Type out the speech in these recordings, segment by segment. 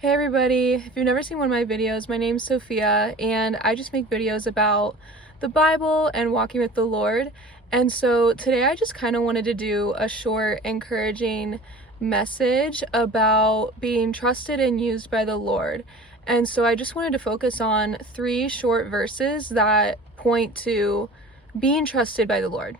Hey everybody, if you've never seen one of my videos, my name's Sophia and I just make videos about the Bible and walking with the Lord. And so today I just kind of wanted to do a short, encouraging message about being trusted and used by the Lord. And so I just wanted to focus on 3 short verses that point to being trusted by the Lord.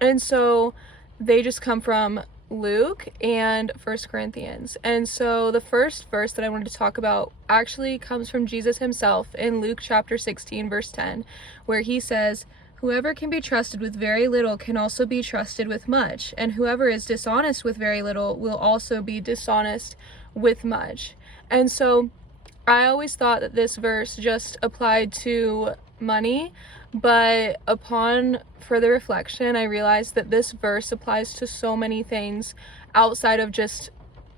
And so they just come from Luke and First Corinthians. And so the first verse that I wanted to talk about actually comes from Jesus himself in Luke chapter 16 verse 10, where he says, "Whoever can be trusted with very little can also be trusted with much, and whoever is dishonest with very little will also be dishonest with much." And so I always thought that this verse just applied to money, but upon further reflection, I realized that this verse applies to so many things outside of just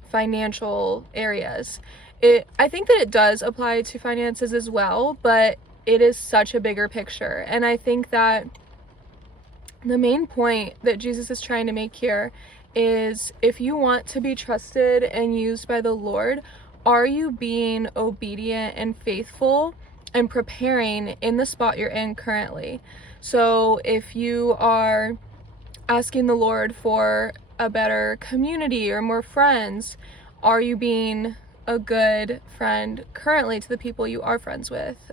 financial areas. I think that it does apply to finances as well, but it is such a bigger picture. And I think that the main point that Jesus is trying to make here is if you want to be trusted and used by the Lord, are you being obedient and faithful and preparing in the spot you're in currently? So if you are asking the Lord for a better community or more friends, are you being a good friend currently to the people you are friends with?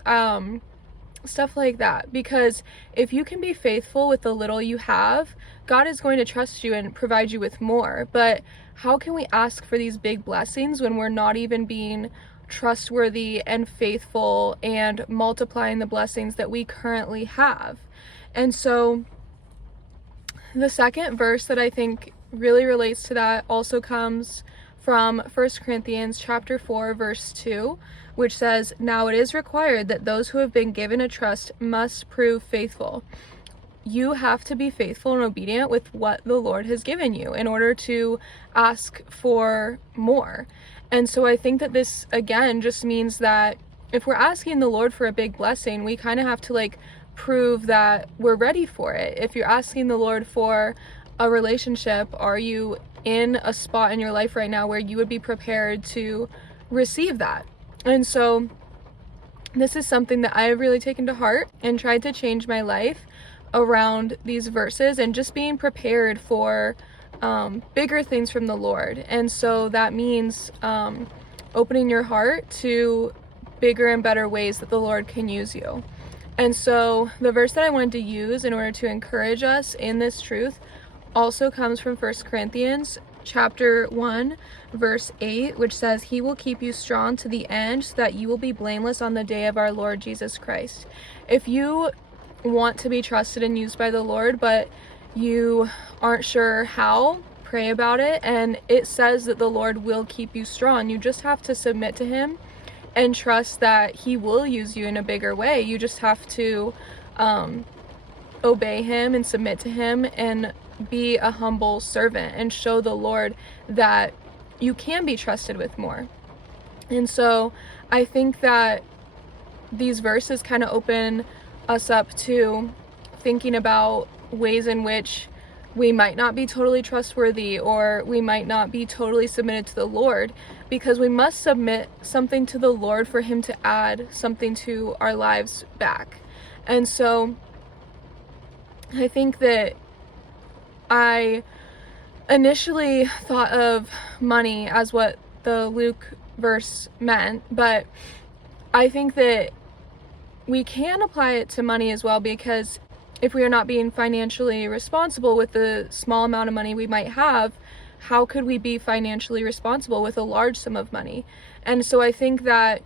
Stuff like that. Because if you can be faithful with the little you have, God is going to trust you and provide you with more. But how can we ask for these big blessings when we're not even being trustworthy and faithful and multiplying the blessings that we currently have? And so the second verse that I think really relates to that also comes from 1 Corinthians chapter 4 verse 2, which says, "Now it is required that those who have been given a trust must prove faithful." You have to be faithful and obedient with what the Lord has given you in order to ask for more. And so I think that this again just means that if we're asking the Lord for a big blessing, we kind of have to prove that we're ready for it. If you're asking the Lord for a relationship, are you in a spot in your life right now where you would be prepared to receive that? And so this is something that I have really taken to heart and tried to change my life around these verses and just being prepared for bigger things from the Lord. And so that means opening your heart to bigger and better ways that the Lord can use you. And so the verse that I wanted to use in order to encourage us in this truth also comes from 1 Corinthians chapter 1 verse 8, which says, "He will keep you strong to the end so that you will be blameless on the day of our Lord Jesus Christ." If you want to be trusted and used by the Lord, but you aren't sure how, pray about it. And it says that the Lord will keep you strong. You just have to submit to him and trust that he will use you in a bigger way. You just have to obey him and submit to him and be a humble servant and show the Lord that you can be trusted with more. And so I think that these verses kind of open us up to thinking about ways in which we might not be totally trustworthy or we might not be totally submitted to the Lord, because we must submit something to the Lord for him to add something to our lives back. And so I think that I initially thought of money as what the Luke verse meant, but I think that we can apply it to money as well, because if we are not being financially responsible with the small amount of money we might have, how could we be financially responsible with a large sum of money? And so I think that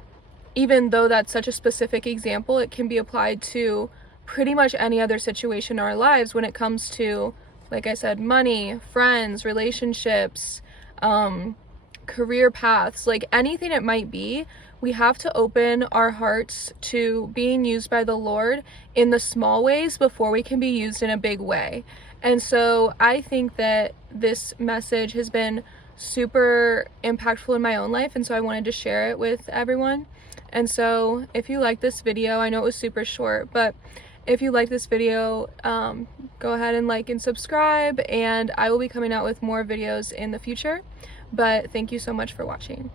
even though that's such a specific example, it can be applied to pretty much any other situation in our lives when it comes to, like I said, money, friends, relationships, career paths, like anything it might be. We have to open our hearts to being used by the Lord in the small ways before we can be used in a big way. And so I think that this message has been super impactful in my own life, and so I wanted to share it with everyone. And so if you like this video, I know it was super short, but if you like this video, go ahead and like and subscribe, and I will be coming out with more videos in the future. But thank you so much for watching.